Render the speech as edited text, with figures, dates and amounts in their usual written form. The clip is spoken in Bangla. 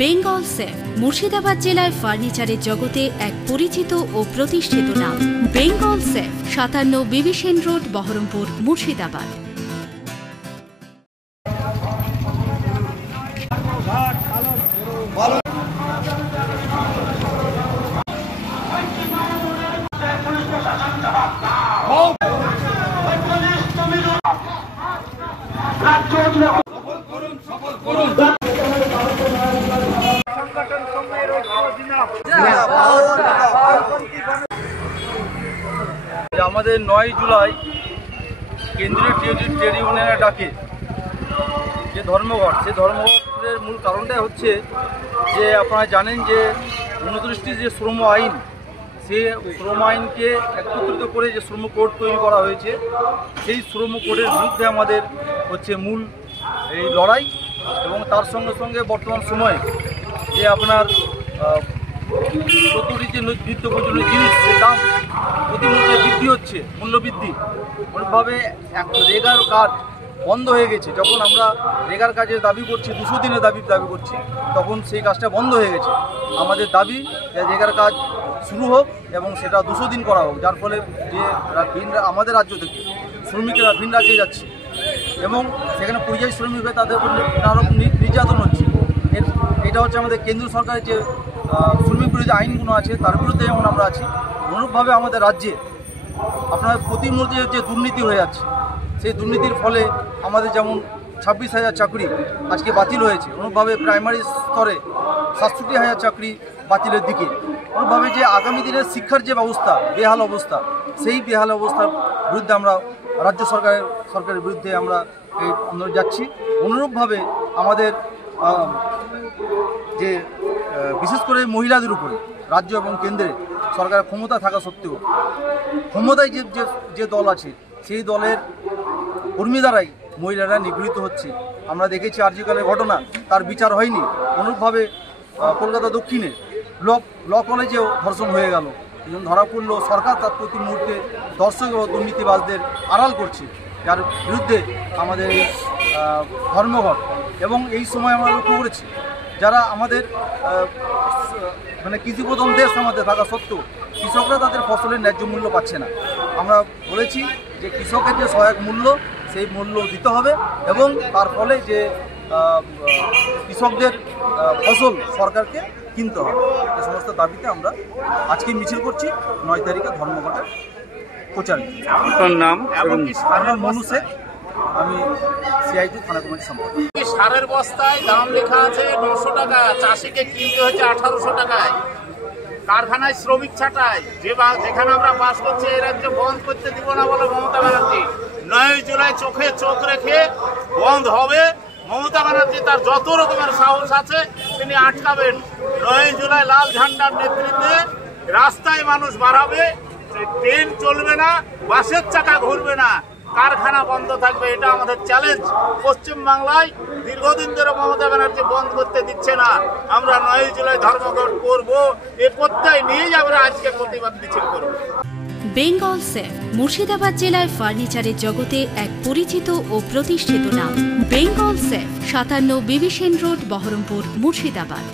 বেঙ্গল সেফ মুর্শিদাবাদ জেলায় ফার্নিচারের জগতে এক পরিচিত ও প্রতিষ্ঠিত নাম। বেঙ্গল সেফ 57 বিবি সেন রোড, বহরমপুর, মুর্শিদাবাদ। আমাদের 9 জুলাই কেন্দ্রীয় ট্রেড ইউনিয়নের ডাকে যে ধর্মঘট, সেই ধর্মঘটের মূল কারণটাই হচ্ছে যে আপনারা জানেন যে 29টি যে শ্রম আইন, সেই শ্রম আইনকে একত্রিত করে যে শ্রম কোড তৈরি করা হয়েছে, সেই শ্রম কোডের বিরুদ্ধে আমাদের হচ্ছে মূল এই লড়াই। এবং তার সঙ্গে সঙ্গে বর্তমান সময়ে যে আপনার প্রতিটি যে নিত্য প্রয়োজনীয় জিনিসের দাম প্রতিমধ্যে বৃদ্ধি হচ্ছে, মূল্যবৃদ্ধি অনেকভাবে রেগার কাজ বন্ধ হয়ে গেছে। যখন আমরা রেগার কাজের দাবি করছি, 200 দিনের দাবি করছি, তখন সেই কাজটা বন্ধ হয়ে গেছে। আমাদের দাবি যে রেগার কাজ শুরু হোক এবং সেটা 200 দিন করা হোক, যার ফলে যে আমাদের রাজ্য থেকে শ্রমিকেরা ভিন রাজ্যে যাচ্ছে এবং সেখানে পরিযায়ী শ্রমিকরা তাদের উপর নানা রকম নির্যাতন হচ্ছে। এটা হচ্ছে আমাদের কেন্দ্র সরকারের যে শ্রমিক বিরোধী আইনগুলো আছে, তার বিরুদ্ধে যেমন আমরা আছি, অনুরূপভাবে আমাদের রাজ্যে আপনার প্রতি মুহূর্তে যে দুর্নীতি হয়ে যাচ্ছে, সেই দুর্নীতির ফলে আমাদের যেমন 26,000 চাকরি আজকে বাতিল হয়েছে, অনুরূপভাবে প্রাইমারি স্তরে 67,000 চাকরি বাতিলের দিকে। অনুরূপভাবে যে আগামী দিনের শিক্ষার যে ব্যবস্থা, বেহাল অবস্থা, সেই বেহাল অবস্থার বিরুদ্ধে আমরা রাজ্য সরকারের বিরুদ্ধে আমরা এই আন্দোলন যাচ্ছি। অনুরূপভাবে আমাদের যে বিশেষ করে মহিলাদের উপরে রাজ্য এবং কেন্দ্রে সরকারের ক্ষমতা থাকা সত্ত্বেও ক্ষমতায় যে দল আছে, সেই দলের কর্মী দ্বারাই মহিলারা নিগৃহীত হচ্ছে। আমরা দেখেছি আরজিকরের ঘটনা, তার বিচার হয়নি। অনুরূপভাবে কলকাতা দক্ষিণে ল কলেজেও ধর্ষণ হয়ে গেল, ধরা পড়ল। সরকার তার প্রতি মুহূর্তে দর্শক ও দুর্নীতিবাজদের আড়াল করছে, যার বিরুদ্ধে আমাদের এই ধর্মঘট। এবং এই সময় আমরা লক্ষ্য করেছি, যারা আমাদের মানে কৃষিপ্রধান দেশ আমাদের থাকা সত্ত্বেও কৃষকরা তাদের ফসলের ন্যায্য মূল্য পাচ্ছে না। আমরা বলেছি যে কৃষকের যে সহায়ক মূল্য, সেই মূল্য দিতে হবে এবং তার ফলে যে কৃষকদের ফসল সরকারকে কিনতে হবে। এই সমস্ত দাবিতে আমরা আজকে মিছিল করছি 9 তারিখে ধর্মঘটের প্রচারে। আপনার নাম? আমার মনু শেখ, আমি সিআইটি থানা কমিটির সম্পাদক। সারের বস্তায় দাম লেখা আছে 900 টাকা, চাষিকে কিনতে হচ্ছে 1800 টাকায়। কারখানায় শ্রমিক ছাঁটাই, যেখানে আমরা বাস করছি এই রাজ্যে বন্ধ করতে দিব না বলে মমতা ব্যানার্জি 9 জুলাই চোখে চোখ রেখে বন্ধ হবে। মমতা ব্যানার্জি তার যত রকমের সাহস আছে তিনি আটকাবেন। 9 জুলাই লাল ঝান্ডার নেতৃত্বে রাস্তায় মানুষ বাড়াবে, ট্রেন চলবে না, বাসের চাকা ঘুরবে না, কারখানা বন্ধ থাকবে। এটা আমাদের চ্যালেঞ্জ। পশ্চিমবাংলায় দীর্ঘদিন ধরে মমতা ব্যানার্জি বন্ধ করতে দিচ্ছে না। আমরা 9 জুলাই ধর্মঘট করব, এ প্রত্যয় নিয়েই আমরা আজকে প্রতিবাদ মিছিল করব। বেঙ্গল সেফ মুর্শিদাবাদ জেলায় ফার্নিচারের জগতে এক পরিচিত ও প্রতিষ্ঠিত নাম। বেঙ্গল সেফ 57 বিবি সেন রোড, বহরমপুর, মুর্শিদাবাদ।